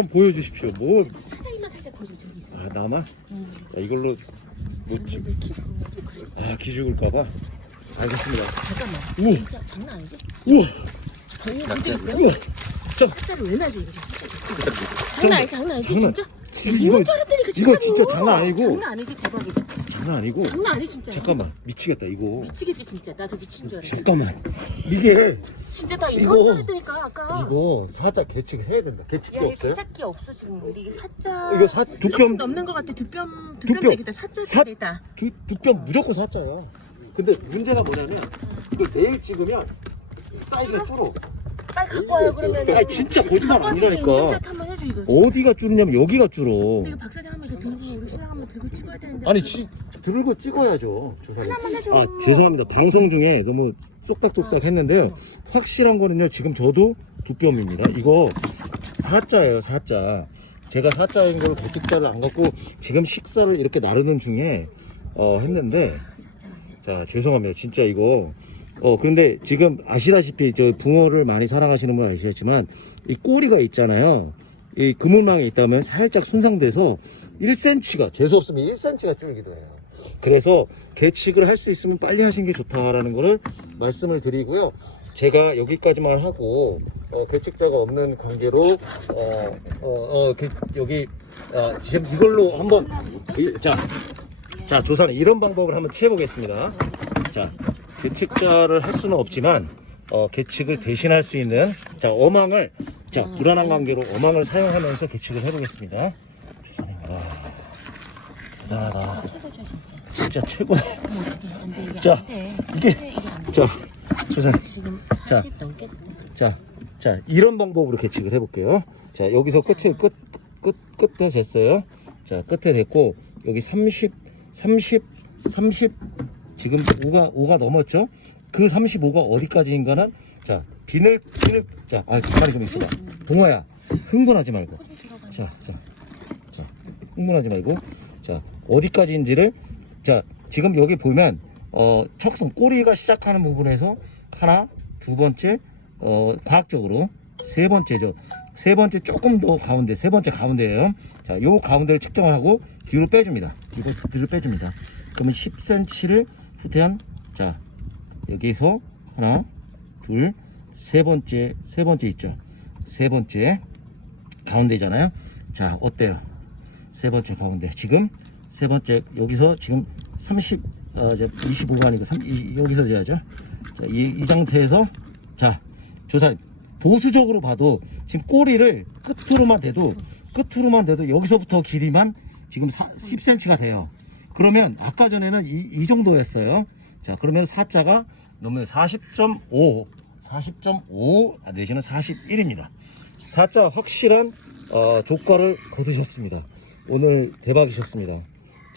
한번 보여주십시오. 뭐, 사장님만 살짝 보여줘 저기 있어. 아, 나만? 응. 야, 이걸로, 뭐, 지- 근데 키 보면 좀 그래. 아, 기죽을까봐. 알겠습니다. 잠깐만. 우와, 진짜 장난 아니지? 우와, 거의 문제 있어요? 우와. 숫자를 왜 놔줘 이거? 장난 아니지 장난 아니지 진짜? 이거, 이건 줄 알았다니까 이거. 진짜 장난 아니고. 장난 아니지 대박이다. 장난 아니고. 장난 아니 진짜. 잠깐만, 미치겠다, 이거. 미치겠지 진짜. 나도 미친 줄 알았어. 잠깐만. 이게, 진짜 나 이거- 이건 줄 알았다니까 아까. 이거 살짝 개측 해야 된다. 개측기 야, 이거 없어요? 개짝기 없어 지금 우리 이게 사자. 이거 사, 두 조금 뼘, 넘는 것 같아. 두 뼘, 두두뼘 뼘. 되겠다. 사자 사- 되겠다. 두, 두뼘 무조건 사자야. 근데 문제가 뭐냐면, 이거 내일 찍으면 사이즈가 줄어. 빨리 갖고 와요 그러면. 아니, 진짜 거짓말 아니라니까. 인증샷 한번 해줘 이거. 어디가 줄냐면 여기가 줄어. 근데 이거 박 사장 한번 이거 들고 우리 신랑 한번 들고 찍어야 되는데. 아니 지, 들고 찍어야죠. 조사님. 하나만 해줘. 아 죄송합니다. 방송 중에 너무 쏙닥쏙닥 했는데요. 확실한 거는요. 지금 저도 두 뼘입니다. 이거 사자예요. 사자. 제가 사자인 걸 고특자를 안 갖고 지금 식사를 이렇게 나르는 중에 어, 했는데 자 죄송합니다. 진짜 이거 어 그런데 지금 아시다시피 저 붕어를 많이 사랑하시는 분 아시겠지만 이 꼬리가 있잖아요. 이 그물망에 있다면 살짝 손상돼서 1cm가 재수 없으면 1cm가 줄기도 해요. 그래서 계측을 할 수 있으면 빨리 하시는 게 좋다라는 거를 말씀을 드리고요. 제가 여기까지만 하고 어, 계측자가 없는 관계로 어, 어, 어, 그, 여기 아, 지금 이걸로 한번 이- 자, 자 조사는 이런 방법을 한번 취해보겠습니다. 자 계측자를 할 수는 없지만 어, 계측을 대신할 수 있는 자 어망을 자 불안한 관계로 어망을 사용하면서 계측을 해보겠습니다. 조사님 와 대단하다. 최고죠 진짜. 진짜 이게 자. 이게-. 자 지금 자. 40 넘겠다. 자, 자, 이런 방법으로 계측을 해볼게요. 자, 여기서 끝을, 끝, 끝, 끝에 됐어요. 자, 끝에 됐고, 여기 30, 30, 30, 지금 5가, 5가 넘었죠? 그 35가 어디까지인가는, 자, 비늘, 비늘, 자, 아, 가만히 좀 있어봐. 붕어야, 흥분하지 말고. 자, 자, 자, 흥분하지 말고, 자, 어디까지인지를, 자, 지금 여기 보면, 어, 척선, 꼬리가 시작하는 부분에서 하나, 두 번째, 어, 과학적으로 세 번째죠. 세 번째 조금 더 가운데, 세 번째 가운데예요. 자, 요 가운데를 측정하고 뒤로 빼줍니다. 뒤로, 뒤로 빼줍니다. 그러면 10cm를 후퇴한, 자, 여기서 하나, 둘, 세 번째, 세 번째 있죠. 세 번째, 가운데잖아요. 자, 어때요? 세 번째 가운데. 지금 세 번째 여기서 지금 30, 어, 이제 25가 아니고 3, 이, 여기서 재야죠. 자, 이, 이 상태에서 자, 조사 보수적으로 봐도 지금 꼬리를 끝으로만 대도 끝으로만 대도 여기서부터 길이만 지금 10cm가 돼요. 그러면 아까 전에는 이, 이 정도였어요. 자, 그러면 사자가 넘으면 40.5, 40.5 내지는 41입니다. 사자 확실한 어, 조과를 거두셨습니다. 오늘 대박이셨습니다.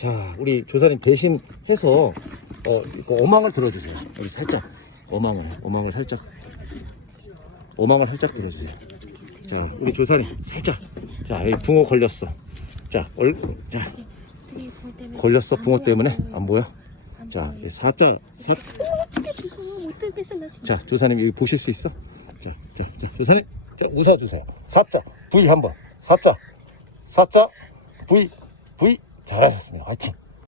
자, 우리 조사님 대신 해서 어, 이거 어망을 들어주세요. 여기 살짝 어망을 어망을 살짝 어망을 살짝 들어주세요. 자, 우리 조사님 살짝 자, 이 붕어 걸렸어. 자, 얼, 자 걸렸어 안 붕어 때문에 안 보여. 자. 이 진짜. 자, 조사님 여기 보실 수 있어? 자, 자, 자 조사님, 자, 웃어주세요. 사자, V 한 번. 사자, 사자, V, V. 잘하셨습니다. 하여튼,